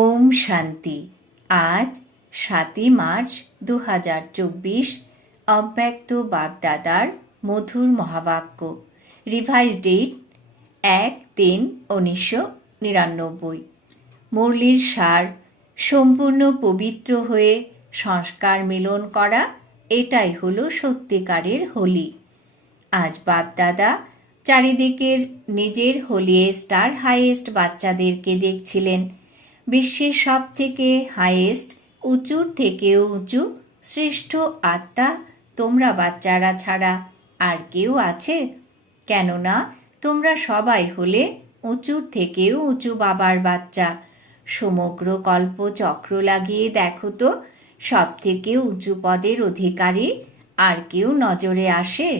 ওম শান্তি। আজ সাতই মার্চ দু হাজার চব্বিশ, অব্যক্ত বাপদাদার মধুর মহাবাক্য। রিভাইজ ডেট এক তিন উনিশশো নিরানব্বই। মুরলির সার, সম্পূর্ণ পবিত্র হয়ে সংস্কার মিলন করা, এটাই হলো সত্যিকারের হোলি। আজ বাপদাদা চারিদিকের নিজের হোলিয়েস্ট আর হাইয়েস্ট বাচ্চাদেরকে দেখছিলেন। বিশ্বের সব থেকে হাইয়েস্ট উঁচুর থেকেও উঁচু, শ্রেষ্ঠ আত্মা তোমরা বাচ্চারা ছাড়া আর কেউ আছে? কেননা, তোমরা সবাই হলে উঁচুর থেকেও উঁচু বাবার বাচ্চা। সমগ্র কল্প চক্র লাগিয়ে দেখো তো সব থেকে উঁচু পদের অধিকারী আর কেউ নজরে আসে?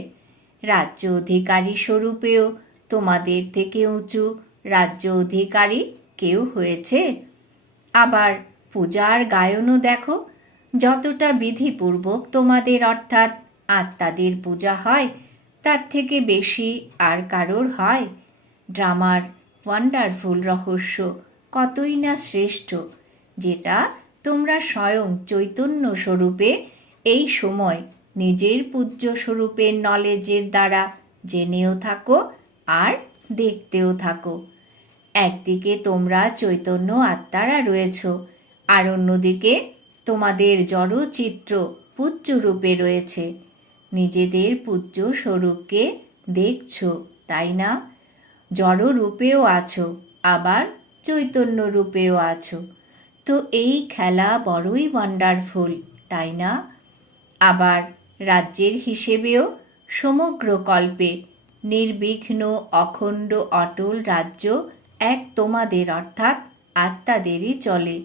রাজ্য অধিকারী স্বরূপেও তোমাদের থেকে উঁচু, রাজ্য অধিকারী কেউ হয়েছে? আবার পূজার গায়নও দেখো। যতটা বিধিপূর্বক তোমাদের অর্থাৎ আত্মাদের পূজা হয়, তার থেকে বেশি আর কারোর হয়। ড্রামার ওয়ান্ডারফুল রহস্য কতই না শ্রেষ্ঠ, যেটা তোমরা স্বয়ং চৈতন্য স্বরূপে এই সময় নিজের পূজ্য স্বরূপের নলেজের দ্বারা জেনেও থাকো আর দেখতেও থাকো। একদিকে তোমরা চৈতন্য আত্মারা রয়েছ, আর অন্যদিকে তোমাদের জড় চিত্র পূজ্য রূপে রয়েছে। নিজেদের পূজ্য স্বরূপকে দেখছ, তাই না? জড় রূপেও আছো, আবার চৈতন্য রূপেও আছো। তো এই খেলা বড়ই ওয়ান্ডারফুল তাই না? আবার রাজ্যের হিসেবেও সমগ্র কল্পে নির্বিঘ্ন, অখণ্ড, অটল রাজ্য এক তোমাদের অর্থাৎ আত্মাদেরই চলে।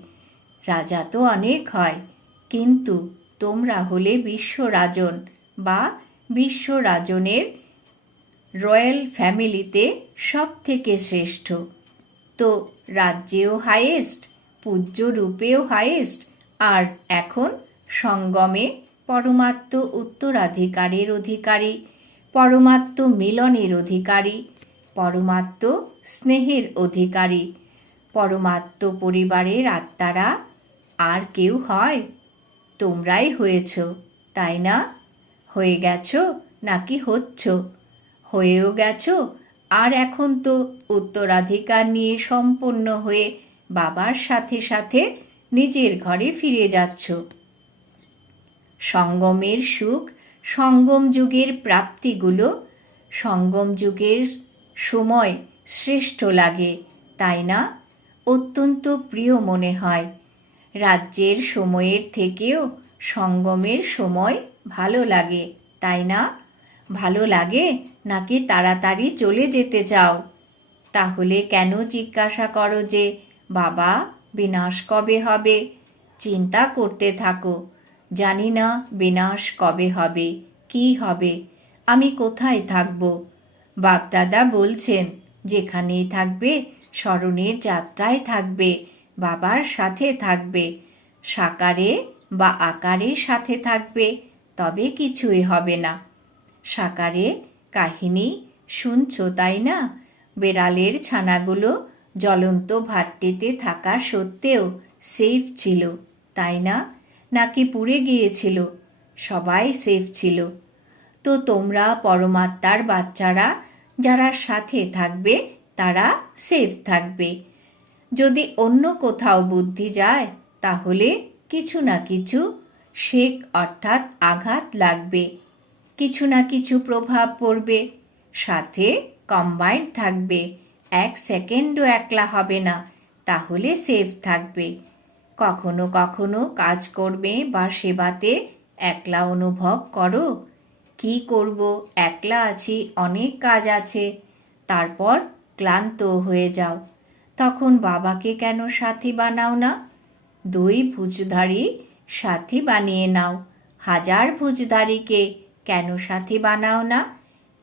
রাজা তো অনেক হয়, কিন্তু তোমরা হলে বিশ্বরাজন বা বিশ্বরাজনের রয়্যাল ফ্যামিলিতে সব থেকে শ্রেষ্ঠ। তো রাজ্যেও হাইয়েস্ট পূজ্য রূপেও হাইয়েস্ট আর এখন সঙ্গমে পরমাত্ম উত্তরাধিকারের অধিকারী, পরমাত্ম মিলনের অধিকারী পরমাত্ম স্নেহের অধিকারী। পরমাত্ম পরিবারের আত্মারা আর কেউ হয়। তোমরাই হয়েছ, তাই না? হয়ে গেছ নাকি হচ্ছ? হয়েও গেছ, আর এখন তো উত্তরাধিকার নিয়ে সম্পন্ন হয়ে বাবার সাথে সাথে নিজের ঘরে ফিরে যাচ্ছ। সঙ্গমের সুখ, সঙ্গম যুগের প্রাপ্তিগুলো, সঙ্গম যুগের সময় শ্রেষ্ঠ লাগে, তাই না? অত্যন্ত প্রিয় মনে হয়। রাজ্যের সময়ের থেকেও সঙ্গমের সময় ভালো লাগে, তাই না? ভালো লাগে নাকি তাড়াতাড়ি চলে যেতে চাও? তাহলে কেন জিজ্ঞাসা করো যে, বাবা, বিনাশ কবে হবে? চিন্তা করতে থাকো। জানি না বিনাশ কবে হবে, কি হবে, আমি কোথায় থাকব? বাপদাদা বলছেন, যেখানেই থাকবে, স্মরণের যাত্রায় থাকবে, বাবার সাথে থাকবে। সাকারে বা আকারে সাথে থাকবে, তবে কিছুই হবে না। সাকারে কাহিনী শুনছো তাই না? বেড়ালের ছানাগুলো জ্বলন্ত ভাট্টিতে থাকা সত্ত্বেও সেফ ছিল, তাই না? নাকি পুড়ে গিয়েছিল? সবাই সেফ ছিল। তো তোমরা, পরমাত্মার বাচ্চারা যারা সাথে থাকবে, তারা সেফ থাকবে। যদি অন্য কোথাও বুদ্ধি যায়, তাহলে কিছু না কিছু শেক অর্থাৎ আঘাত লাগবে। কিছু না কিছু প্রভাব পড়বে, সাথে কম্বাইন্ড থাকবে। এক সেকেন্ডও একলা হবে না, তাহলে সেফ থাকবে। কখনো কখনো কাজ করবে বা সেবাতে একলা অনুভব করো। কি করব? একলা আছি, অনেক কাজ আছে। তারপর ক্লান্ত হয়ে যাও। তখন বাবাকে কেন সাথী বানাও না? দুই ভুজধারী সাথী বানিয়ে নাও। হাজার ভুজধারীকে কেন সাথী বানাও না?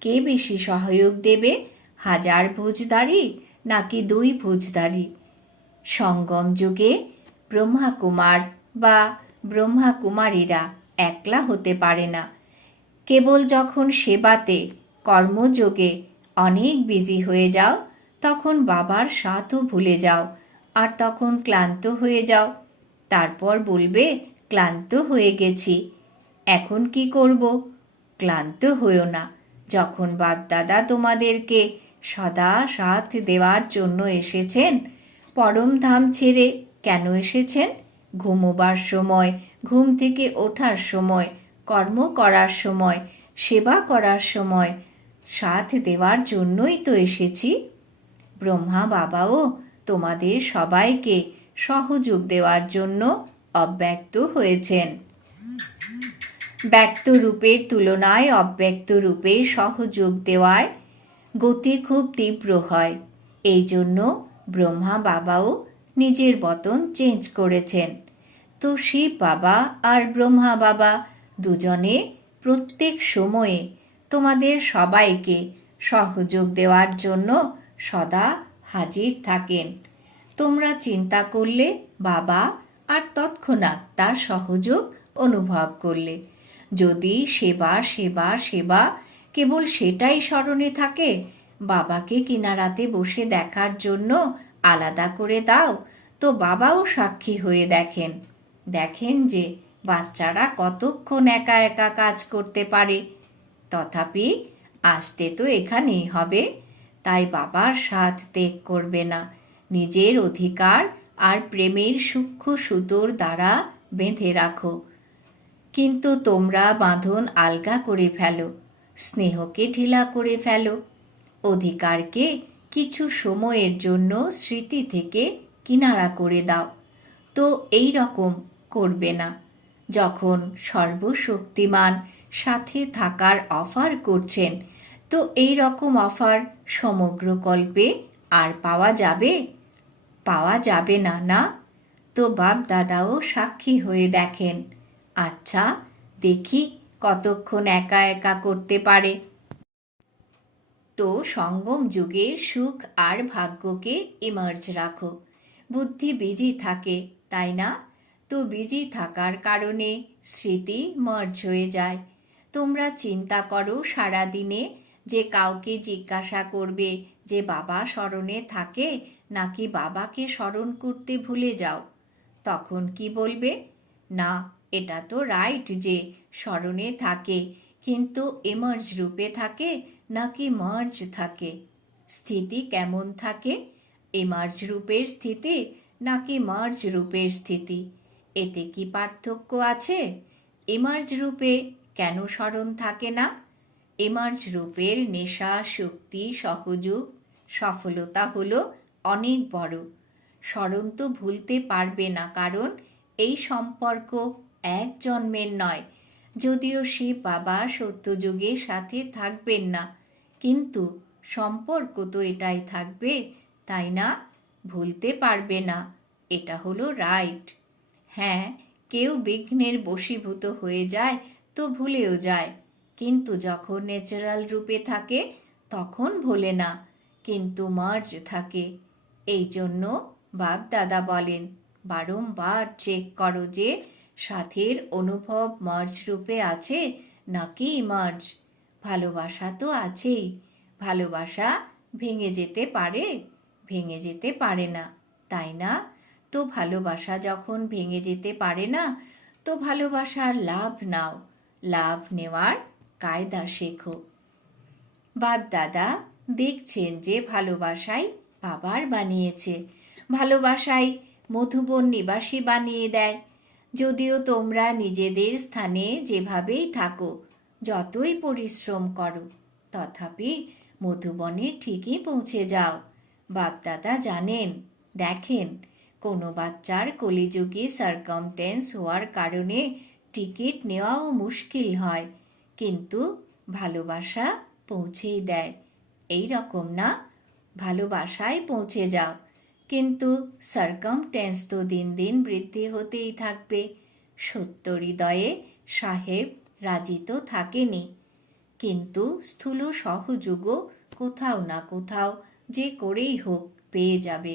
কে বেশি সহায়ক দেবে? হাজার ভুজধারী নাকি দুই ভুজধারী? সঙ্গম যুগে ব্রহ্মাকুমার বা ব্রহ্মাকুমারীরা একলা হতে পারে না। কেবল যখন সেবাতে, কর্মযোগে অনেক বিজি হয়ে যাও, তখন বাবার স্বাদও ভুলে যাও, আর তখন ক্লান্ত হয়ে যাও। তারপর বলবে, ক্লান্ত হয়ে গেছি। এখন কি করব? ক্লান্ত হয়েও না। যখন বাপদাদা তোমাদেরকে সদা সাথ দেওয়ার জন্য এসেছেন পরমধাম ছেড়ে কেন এসেছেন? ঘুমোবার সময়, ঘুম থেকে ওঠার সময় কর্ম করার সময়, সেবা করার সময়, সাথ দেওয়ার জন্যই তো এসেছি। ব্রহ্মা বাবাও তোমাদের সবাইকে সহযোগ দেওয়ার জন্য অব্যক্ত হয়েছেন। ব্যক্ত রূপের তুলনায় অব্যক্ত রূপে সহযোগ দেওয়ায় গতি খুব তীব্র হয়। এই জন্য ব্রহ্মা বাবাও নিজের বতন চেঞ্জ করেছেন। তো শিব বাবা আর ব্রহ্মা বাবা দুজনে প্রত্যেক সময়ে তোমাদের সবাইকে সহযোগ দেওয়ার জন্য সদা হাজির থাকেন। তোমরা চিন্তা করলে বাবা আর তৎক্ষণাৎ তার সহযোগ অনুভব করলে। যদি সেবা সেবা সেবা কেবল সেটাই স্মরণে থাকে, বাবাকে কিনারাতে বসে দেখার জন্য আলাদা করে দাও, তো বাবাও সাক্ষী হয়ে দেখেন। দেখেন যে বাচ্চারা কতক্ষণ একা একা কাজ করতে পারে? তথাপি আসতে তো এখানেই হবে। তাই বাবার সাথ ত্যাগ করবে না। নিজের অধিকার আর প্রেমের সূক্ষ্ম সুতোর দ্বারা বেঁধে রাখো। কিন্তু তোমরা বাঁধন আলগা করে ফেলো, স্নেহকে ঢিলা করে ফেলো। অধিকারকে কিছু সময়ের জন্য স্মৃতি থেকে কিনারা করে দাও। তো এই রকম করবে না। যখন সর্বশক্তিমান সাথে থাকার অফার করছেন, তো এই রকম অফার সমগ্র কল্পে আর পাওয়া যাবে? পাওয়া যাবে না না? তো বাপ দাদাও সাক্ষী হয়ে দেখেন আচ্ছা দেখি কতক্ষণ একা একা করতে পারে। তো সঙ্গম যুগে সুখ আর ভাগ্যকে ইমার্জ রাখো। বুদ্ধি বিজি থাকে, তাই না? বিজি থাকার কারণে স্মৃতি মার্জ হয়ে যায়। তোমরা চিন্তা করো সারা দিনে যে কাউকে জিজ্ঞাসা করবে যে বাবা স্মরণে থাকে নাকি বাবাকে স্মরণ করতে ভুলে যাও, তখন কি বলবে? না, এটা তো রাইট যে স্মরণে থাকে, কিন্তু এমার্জ রূপে থাকে নাকি মার্জ থাকে? স্থিতি কেমন থাকে? এমার্জ রূপের স্থিতি নাকি মার্জ রূপের স্থিতি? এতে কি পার্থক্য আছে? এমার্জ রূপে কেন স্মরণ থাকে না? এমার্জ রূপের নেশা, শক্তি, সহযোগ, সফলতা হলো অনেক বড়। স্মরণ তো ভুলতে পারবে না, কারণ এই সম্পর্ক এক জন্মের নয়। যদিও শিব বাবা সত্যযুগের সাথে থাকবেন না, কিন্তু সম্পর্ক তো এটাই থাকবে, তাই না? ভুলতে পারবে না, এটা হলো রাইট। হ্যাঁ কেউ বিঘ্নের বশীভূত হয়ে যায় তো ভুলেও যায়। কিন্তু যখন ন্যাচারাল রূপে থাকে, তখন ভোলে না, কিন্তু মার্জ থাকে। এই জন্য বাপ দাদা বলেন, বারংবার চেক করো যে সাথের অনুভব মার্জ রূপে আছে নাকি মার্জ ভালোবাসা তো আছেই, ভালোবাসা ভেঙে যেতে পারে, ভেঙে যেতে পারে না, তাই না? তো ভালোবাসা যখন ভেঙে যেতে পারে না, তো ভালোবাসার লাভ নাও। লাভ নেওয়ার কায়দা শেখো। বাপ দাদা দেখছেন যে ভালোবাসাই বাবার বানিয়েছে। ভালোবাসাই মধুবন নিবাসী বানিয়ে দেয়। যদিও তোমরা নিজেদের স্থানে যেভাবেই থাকো, যতই পরিশ্রম করো, তথাপি মধুবনে ঠিকই পৌঁছে যাও। বাপদাদা জানেন, দেখেন কোনো বাচ্চার কলিযুগে সার্কমটেন্স হওয়ার কারণে টিকিট নেওয়াও মুশকিল হয়, কিন্তু ভালোবাসা পৌঁছেই দেয়। এই রকম না, ভালোবাসায় পৌঁছে যাও। কিন্তু সার্কমটেন্স তো দিন দিন বৃদ্ধি হতেই থাকবে। সত্য হৃদয়ে সাহেব রাজি তো থাকেনি। কিন্তু স্থূল সহযোগও কোথাও না কোথাও যে করেই হোক পেয়ে যাবে।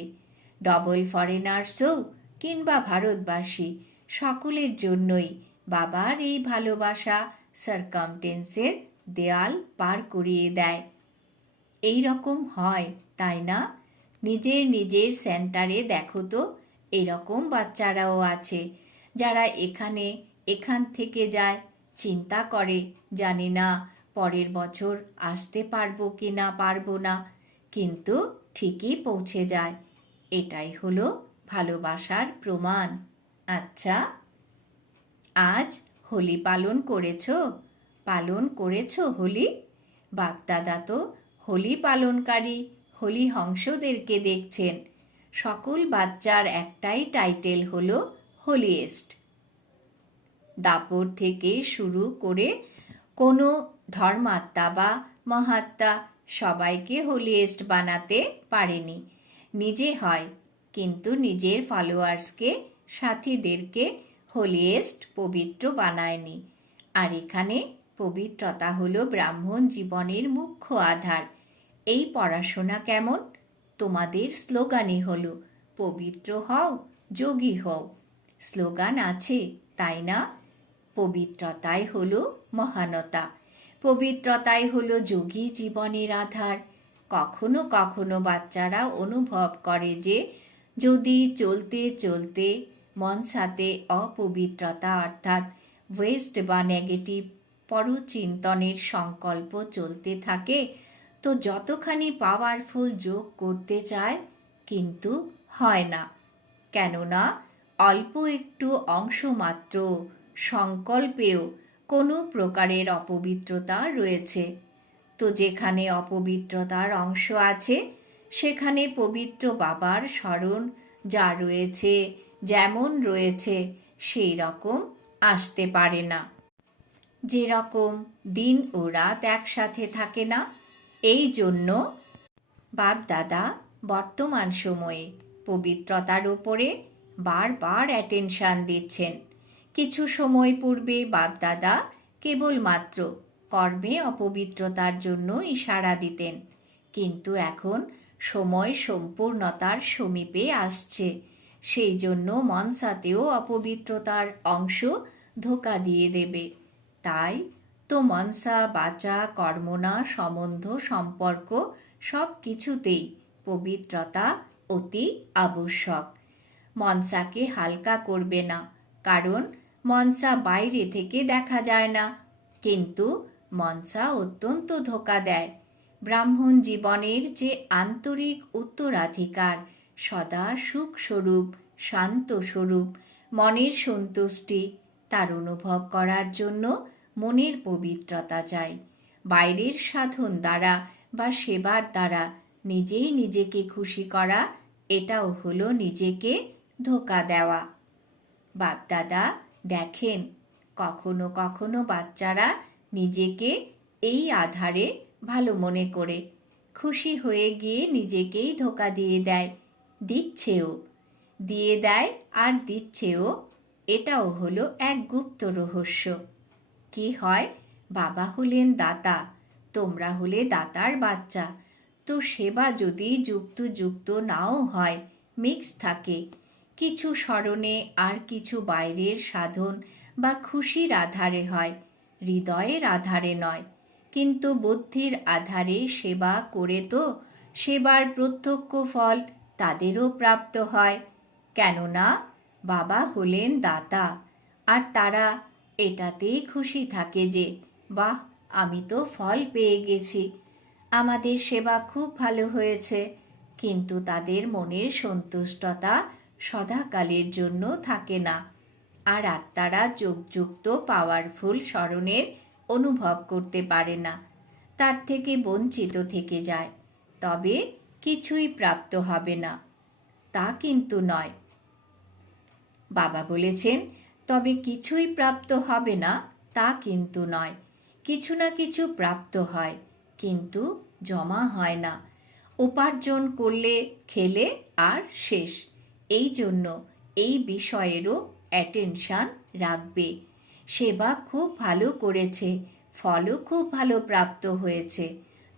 ডবল ফরেনার্সও কিংবা ভারতবাসী, সকলের জন্যই বাবার এই ভালোবাসা সার্কামটেন্সের দেয়াল পার করিয়ে দেয়। এই রকম হয়, তাই না? নিজের নিজের সেন্টারে দেখো তো এরকম বাচ্চারাও আছে, যারা এখানে এখান থেকে যায়, চিন্তা করে, জানি না পরের বছর আসতে পারব কি না পারব না, কিন্তু ঠিকই পৌঁছে যায়। এটাই হলো ভালোবাসার প্রমাণ। আচ্ছা আজ হোলি পালন করেছ? পালন করেছ হোলি? বাপদাদা তো হোলি পালনকারী, হোলি হংসদেরকে দেখছেন। সকল বাচ্চার একটাই টাইটেল হলো হোলিয়েস্ট। দাপর থেকে শুরু করে কোনো ধর্মাত্মা বা মহাত্মা সবাইকে হোলিয়েস্ট বানাতে পারেনি। নিজে হয়। কিন্তু নিজের ফলোয়ার্সকে সাথীদেরকে হোলিয়েস্ট পবিত্র বানায়নি। আর এখানে পবিত্রতা হলো ব্রাহ্মণ জীবনের মুখ্য আধার। এই পড়াশোনা কেমন? তোমাদের স্লোগানই হলো, পবিত্র হও, যোগী হও। স্লোগান আছে, তাই না? পবিত্রতাই হলো মহানতা। পবিত্রতাই হলো যোগী জীবনের আধার। কখনো কখনো বাচ্চারা অনুভব করে যে যদি চলতে চলতে মন সাথে অপবিত্রতা অর্থাৎ ওয়েস্ট বা নেগেটিভ পরচিন্তনের সংকল্প চলতে থাকে, তো যতখানি পাওয়ারফুল যোগ করতে চায় কিন্তু হয় না। কেননা অল্প একটু অংশ মাত্র সংকল্পেও কোনো প্রকারের অপবিত্রতা রয়েছে। তো যেখানে অপবিত্রতার অংশ আছে, সেখানে পবিত্র বাবার স্মরণ যা রয়েছে, যেমন রয়েছে, সেই রকম আসতে পারে না। যেরকম দিন ও রাত একসাথে থাকে না, এই জন্য বাপ দাদা বর্তমান সময়ে পবিত্রতার উপরে বারবার অ্যাটেনশান দিচ্ছেন। কিছু সময় পূর্বে বাপদাদা কেবলমাত্র কর্মে অপবিত্রতার জন্য ইশারা দিতেন। কিন্তু এখন সময় সম্পূর্ণতার সমীপে আসছে। সেই জন্য মনসাতেও অপবিত্রতার অংশ ধোকা দিয়ে দেবে। তাই তো মনসা, বাচা, কর্মনা, সম্বন্ধ, সম্পর্ক সব কিছুতেই পবিত্রতা অতি আবশ্যক। মনসাকে হালকা করবে না, কারণ মনসা বাইরে থেকে দেখা যায় না। কিন্তু মনসা অত্যন্ত ধোকা দেয়। ব্রাহ্মণ জীবনের যে আন্তরিক উত্তরাধিকার, সদা সুখ স্বরূপ শান্ত স্বরূপ মনের সন্তুষ্টি, তার অনুভব করার জন্য মনের পবিত্রতা চাই। বাইরের সাধন দ্বারা বা সেবার দ্বারা নিজেই নিজেকে খুশি করা, এটাও হলো নিজেকে ধোকা দেওয়া। বাপদাদা, দেখেন, কখনো কখনো বাচ্চারা নিজেকে এই আধারে ভালো মনে করে। খুশি হয়ে গিয়ে নিজেকেই ধোকা দিয়ে দেয়, দিচ্ছেও। দিয়ে দেয় আর দিচ্ছেও, এটাও হলো এক গুপ্ত রহস্য। কি হয়? বাবা হলেন দাতা, তোমরা হলে দাতার বাচ্চা। তো সেবা যদি যুক্ত যুক্ত নাও হয়, মিক্স থাকে। কিছু স্মরণে আর কিছু বাইরের সাধন বা খুশির আধারে হয়। হৃদয়ের আধারে নয়। কিন্তু বুদ্ধির আধারে সেবা করে তো সেবার প্রত্যক্ষ ফল তাদেরও প্রাপ্ত হয়। কেননা বাবা হলেন দাতা, আর তারা এটাতেই খুশি থাকে যে, বাহ, আমি তো ফল পেয়ে গেছি। আমাদের সেবা খুব ভালো হয়েছে, কিন্তু তাদের মনের সন্তুষ্টতা সদাকালের জন্য থাকে না। আর আত্মারা যোগযুক্ত পাওয়ারফুল স্মরণের অনুভব করতে পারে না। তার থেকে বঞ্চিত থেকে যায়। তবে কিছুই প্রাপ্ত হবে না। তা কিন্তু নয়। বাবা বলেছেন, তবে কিছুই প্রাপ্ত হবে না, তা কিন্তু নয়। কিছু না কিছু প্রাপ্ত হয়, কিন্তু জমা হয় না। উপার্জন করলে, খেলে আর শেষ। এই জন্য এই বিষয়েরও অ্যাটেনশান রাখবে। সেবা খুব ভালো করেছে, ফলও খুব ভালো প্রাপ্ত হয়েছে।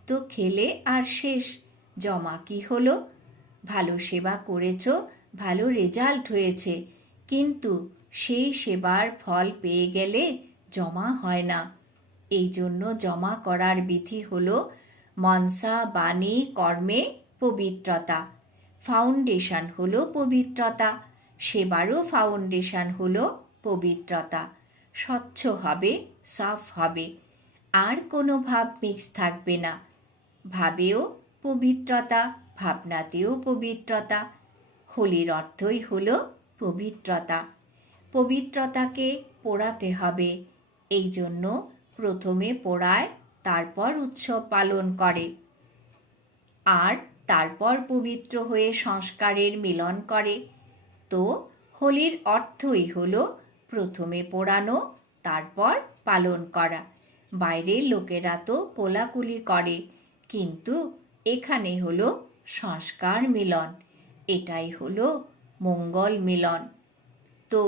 তো খেলে আর শেষ, জমা কি হলো? ভালো সেবা করেছ, ভালো রেজাল্ট হয়েছে, কিন্তু সেই সেবার ফল পেয়ে গেলে জমা হয় না। এই জন্য জমা করার বিধি হল মনসা বাণী কর্মে পবিত্রতা। ফাউন্ডেশন হলো পবিত্রতা। সেবারও ফাউন্ডেশন হলো পবিত্রতা। স্বচ্ছ হবে, সাফ হবে। আর কোনো ভাব মিক্স থাকবে না। ভাবেও পবিত্রতা, ভাবনাতেও পবিত্রতা। হোলির অর্থই হল পবিত্রতা। পবিত্রতাকে পোড়াতে হবে। এই জন্য প্রথমে পোড়ায়, তারপর উৎসব পালন করে। আর তারপর পবিত্র হয়ে সংস্কারের মিলন করে। তো হোলির অর্থই হলো প্রথমে পোড়ানো, তারপর পালন করা। বাইরের লোকেরা তো কোলাকুলি করে, কিন্তু এখানে হলো সংস্কার মিলন। এটাই হলো মঙ্গল মিলন। তো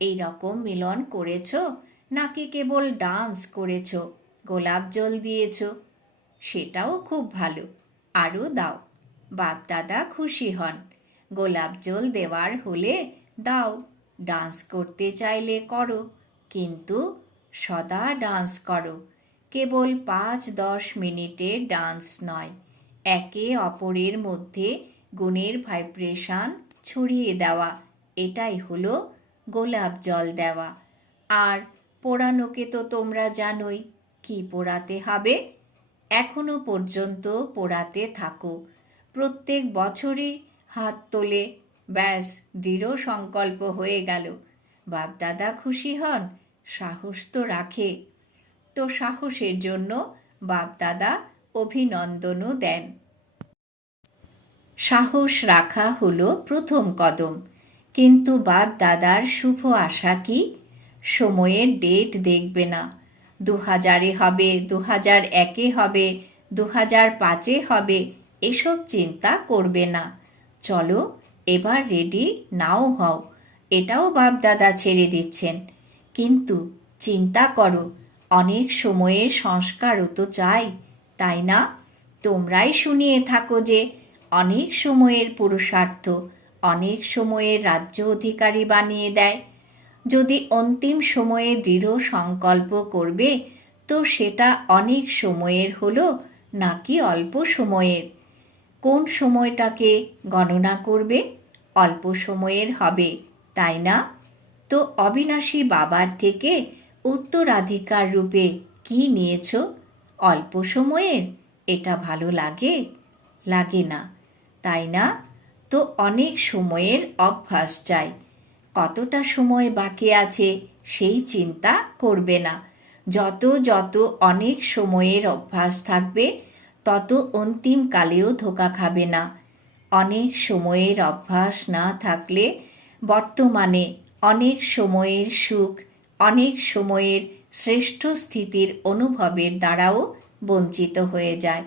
এই রকম মিলন করেছ নাকি কেবল ডান্স করেছ, গোলাপ জল দিয়েছ? সেটাও খুব ভালো। আরও দাও। বাপ দাদা খুশি হন। গোলাপ জল দেওয়ার হলে দাও। ডান্স করতে চাইলে করো, কিন্তু সদা ডান্স করো। কেবল পাঁচ দশ মিনিটের ডান্স নয়, একে অপরের মধ্যে গুণের ভাইব্রেশন ছড়িয়ে দেওয়া। এটাই হলো গোলাপ জল দেওয়া। আর পোড়ানোকে তো তোমরা জানোই, কি পোড়াতে হবে? এখনও পর্যন্ত পোড়াতে থাকো। প্রত্যেক বছরই হাত তোলে। ব্যাস, দৃঢ় সংকল্প হয়ে গেল। বাপদাদা খুশি হন, সাহস তো রাখে। তো সাহসের জন্য বাপদাদা অভিনন্দনও দেন। সাহস রাখা হলো প্রথম কদম। কিন্তু বাপ দাদার শুভ আশা কি? সময়ের ডেট দেখবে না। দু হাজারে হবে দু হাজার একে হবে দু হাজার পাঁচে হবে, এসব চিন্তা করবে না। চলো, এবার রেডি নাও হও। এটাও বাপ দাদা ছেড়ে দিচ্ছেন। কিন্তু চিন্তা করো, অনেক সময়ের সংস্কারও তো চাই, তাই না? তোমরাই শুনিয়ে থাকো যে, অনেক সময়ের পুরুষার্থ, অনেক সময়ের রাজ্য অধিকারী বানিয়ে দেয়। যদি অন্তিম সময়ে দৃঢ় সংকল্প করবে, তো সেটা অনেক সময়ের হলো, নাকি অল্প সময়ের? কোন সময়টাকে গণনা করবে? অল্প সময়ের হবে, তাই না? তো অবিনাশী বাবার থেকে উত্তরাধিকার রূপে কি নিয়েছ? অল্প সময়ের? এটা ভালো লাগে? লাগে না, তাই না? তো অনেক সময়ের অভ্যাস চাই। কতটা সময় বাকি আছে সেই চিন্তা করবে না। যত যত অনেক সময়ের অভ্যাস থাকবে তত অন্তিমকালেও ধোকা খাবে না। অনেক সময়ের অভ্যাস না থাকলে বর্তমানে অনেক সময়ের সুখ, অনেক সময়ের শ্রেষ্ঠ স্থিতির অনুভবের দ্বারাও বঞ্চিত হয়ে যায়।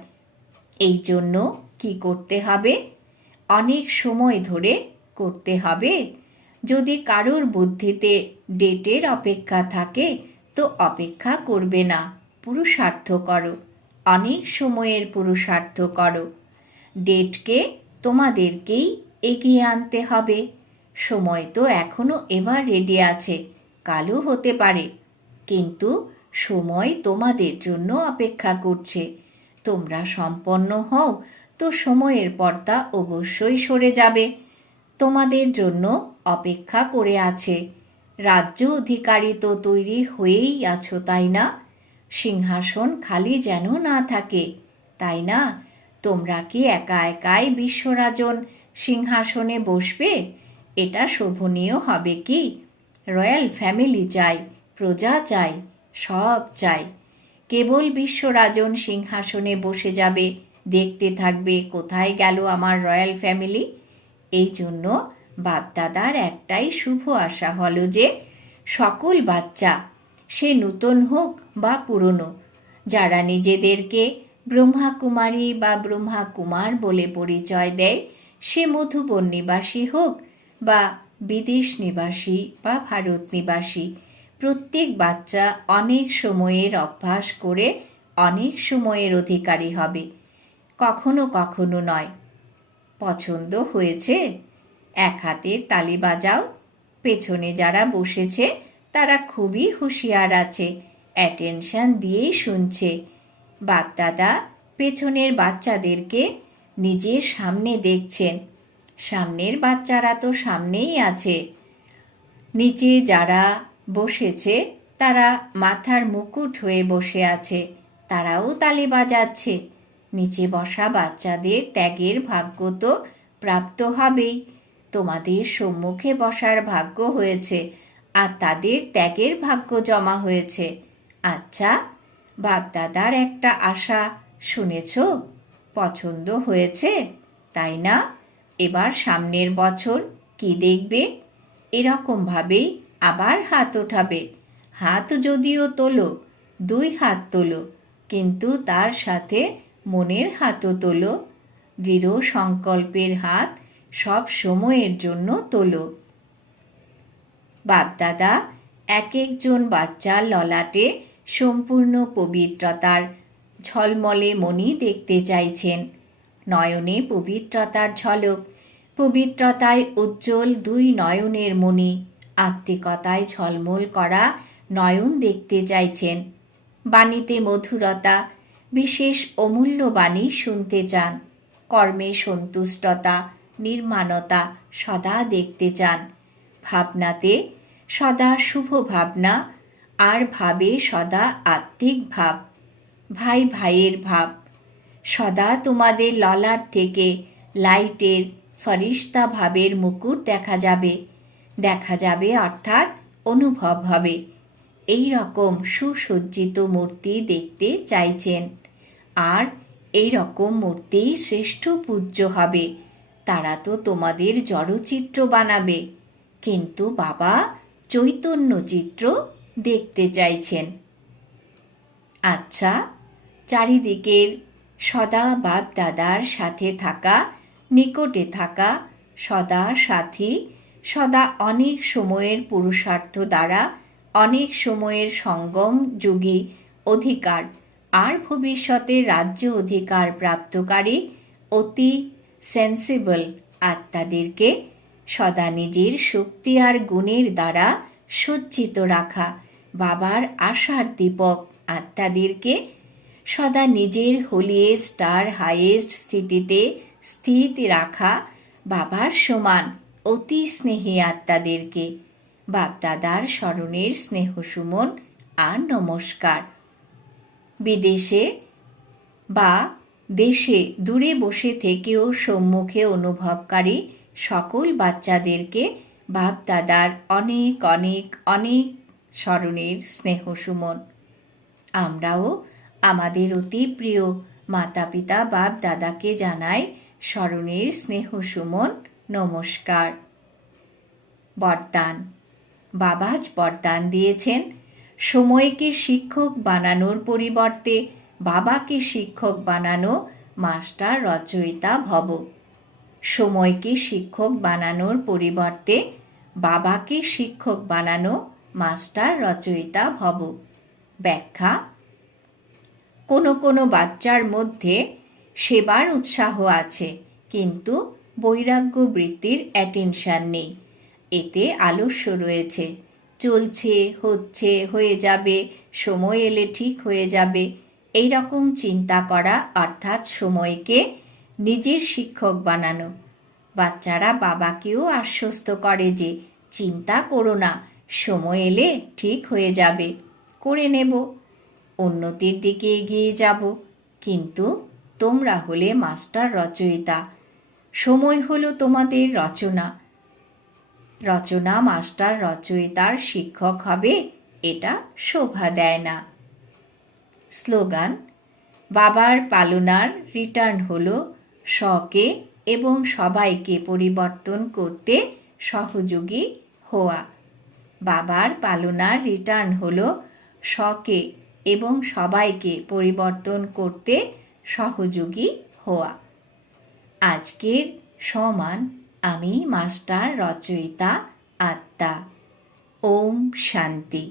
এই জন্য কি করতে হবে? অনেক সময় ধরে করতে হবে। যদি কারোর বুদ্ধিতে ডেটের অপেক্ষা থাকে, তো অপেক্ষা করবে না। পুরুষার্থ করো। অনেক সময়ের পুরুষার্থ করো। ডেটকে তোমাদেরকেই এগিয়ে আনতে হবে। সময় তো এখনও এবার রেডি আছে, কালও হতে পারে। কিন্তু সময় তোমাদের জন্য অপেক্ষা করছে। তোমরা সম্পন্ন হও, তো সময়ের পর্দা অবশ্যই সরে যাবে। তোমাদের জন্য অপেক্ষা করে আছে। রাজ্য অধিকারী তো তৈরি হয়েই আছো, তাই না? সিংহাসন খালি যেন না থাকে। তাই না? তোমরা কি একা একাই বিশ্বরাজন সিংহাসনে বসবে? এটা শোভনীয় হবে কি? রয়্যাল ফ্যামিলি চাই, প্রজা চাই, সব চাই। কেবল বিশ্বরাজন সিংহাসনে বসে যাবে, দেখতে থাকবে কোথায় গেল আমার রয়্যাল ফ্যামিলি। এই জন্য বাপদাদার একটাই শুভ আশা হলো যে সকল বাচ্চা সে নূতন হোক বা পুরনো, যারা নিজেদেরকে ব্রহ্মা কুমারী বা ব্রহ্মা কুমার বলে পরিচয় দেয়, সে মধুবন নিবাসী হোক বা বিদেশ নিবাসী বা ভারত নিবাসী, প্রত্যেক বাচ্চা অনেক সময়ের অভ্যাস করে অনেক সময়ের অধিকারী হবে, কখনো কখনো নয়। পছন্দ হয়েছে? এক হাতের তালি বাজাও, পেছনে যারা বসেছে তারা খুবই হুঁশিয়ার আছে। অ্যাটেনশন দিয়েই শুনছে। বাপদাদা পেছনের বাচ্চাদেরকে নিজের সামনে দেখছেন। সামনের বাচ্চারা তো সামনেই আছে। নিচে যারা বসেছে, তারা মাথার মুকুট হয়ে বসে আছে। তারাও তালি বাজাচ্ছে। নিচে বসা বাচ্চাদের ত্যাগের ভাগ্য তো প্রাপ্ত হবেই। তোমাদের সম্মুখে বসার ভাগ্য হয়েছে। আর তাদের ত্যাগের ভাগ্য জমা হয়েছে। আচ্ছা বাপদাদার একটা আশা শুনেছ? পছন্দ হয়েছে? তাই না? এবার সামনের বছর কি দেখবে? এরকমভাবেই আবার হাত ওঠাবে। হাত যদিও তোলো, দুই হাত তোলো, কিন্তু তার সাথে মনের হাতও তোলো। দৃঢ় সংকল্পের হাত সব সময়ের জন্য তোলো। বাপদাদা এক একজন বাচ্চার ললাটে সম্পূর্ণ পবিত্রতার ঝলমলে মণি দেখতে চাইছেন। নয়নে পবিত্রতার ঝলক, পবিত্রতায় উজ্জ্বল দুই নয়নের মণি, আত্মিকতায় ঝলমল করা নয়ন দেখতে চাইছেন। বাণীতে মধুরতা, বিশেষ অমূল্য বাণী শুনতে চান। কর্মে সন্তুষ্টতা, নির্মাণতা সদা দেখতে চান। ভাবনাতে সদা শুভ ভাবনা, আর ভাবে সদা আত্মিক ভাব, ভাই ভাইয়ের ভাব। সদা তোমাদের ললার থেকে লাইটের ফরিস্তা ভাবের মুকুট দেখা যাবে দেখা যাবে অর্থাৎ অনুভব হবে। এই রকম সুসজ্জিত মূর্তি দেখতে চাইছেন, আর এই রকম মূর্তি শ্রেষ্ঠ পূজ্য হবে। তারা তো তোমাদের জড়চিত্র বানাবে। কিন্তু বাবা চৈতন্য চিত্র দেখতে চাইছেন। আচ্ছা চারিদিকের সদা বাপ দাদার সাথে থাকা, নিকটে থাকা সদা সাথী, সদা অনেক সময়ের পুরুষার্থ দ্বারা অনেক সময়ের সঙ্গম যুগী অধিকার আর ভবিষ্যতে রাজ্য অধিকার প্রাপ্তকারী অতি সেন্সিবল আত্মাদেরকে সদা নিজের শক্তি আর গুণের দ্বারা সজ্জিত রাখা। বাবার আশার দীপক আত্মাদেরকে সদা নিজের হোলিয়েস্ট আর হাইয়েস্ট স্থিতিতে স্থিত রাখা বাবার সমান অতি স্নেহী আত্মাদেরকে। বাপদাদার স্মরণের স্নেহ সুমন আর নমস্কার। বিদেশে বা দেশে দূরে বসে থেকেও সম্মুখে অনুভবকারী সকল বাচ্চাদেরকে বাপদাদার অনেক অনেক অনেক স্মরণের স্নেহ সুমন। আমরাও আমাদের অতি প্রিয় মাতা পিতা বাপ দাদাকে জানাই স্মরণের স্নেহ সুমন, নমস্কার। বরদান। বাবাজ বরদান দিয়েছেন। সময়কে শিক্ষক বানানোর পরিবর্তে বাবাকে শিক্ষক বানানো মাস্টার রচয়িতা ভব। সময়কে শিক্ষক বানানোর পরিবর্তে বাবাকে শিক্ষক বানানো মাস্টার রচয়িতা ভব। ব্যাখ্যা, কোনো কোনো বাচ্চার মধ্যে সেবার উৎসাহ আছে, কিন্তু বৈরাগ্য বৃত্তির অ্যাটেনশান নেই। এতে আলস্য রয়েছে। চলছে, হচ্ছে, হয়ে যাবে, সময় এলে ঠিক হয়ে যাবে এই রকম চিন্তা করা অর্থাৎ সময়কে নিজের শিক্ষক বানানো। বাচ্চারা বাবাকেও আশ্বস্ত করে যে, চিন্তা করো না, সময় এলে ঠিক হয়ে যাবে, করে নেব। উন্নতির দিকে এগিয়ে যাব। কিন্তু তোমরা হলে মাস্টার রচয়িতা। সময় হলো তোমাদের রচনা। রচনা মাস্টার রচয়িতার শিক্ষক হবে, এটা শোভা দেয় না। স্লোগান, বাবার পালনার রিটার্ন হলো শকে এবং সবাইকে পরিবর্তন করতে সহযোগী হওয়া। বাবার পালনার রিটার্ন হল শকে এবং সবাইকে পরিবর্তন করতে সহযোগী হওয়া। আজকের সমান আমি মাস্টার রচয়িতা আত্মা। ওম শান্তি।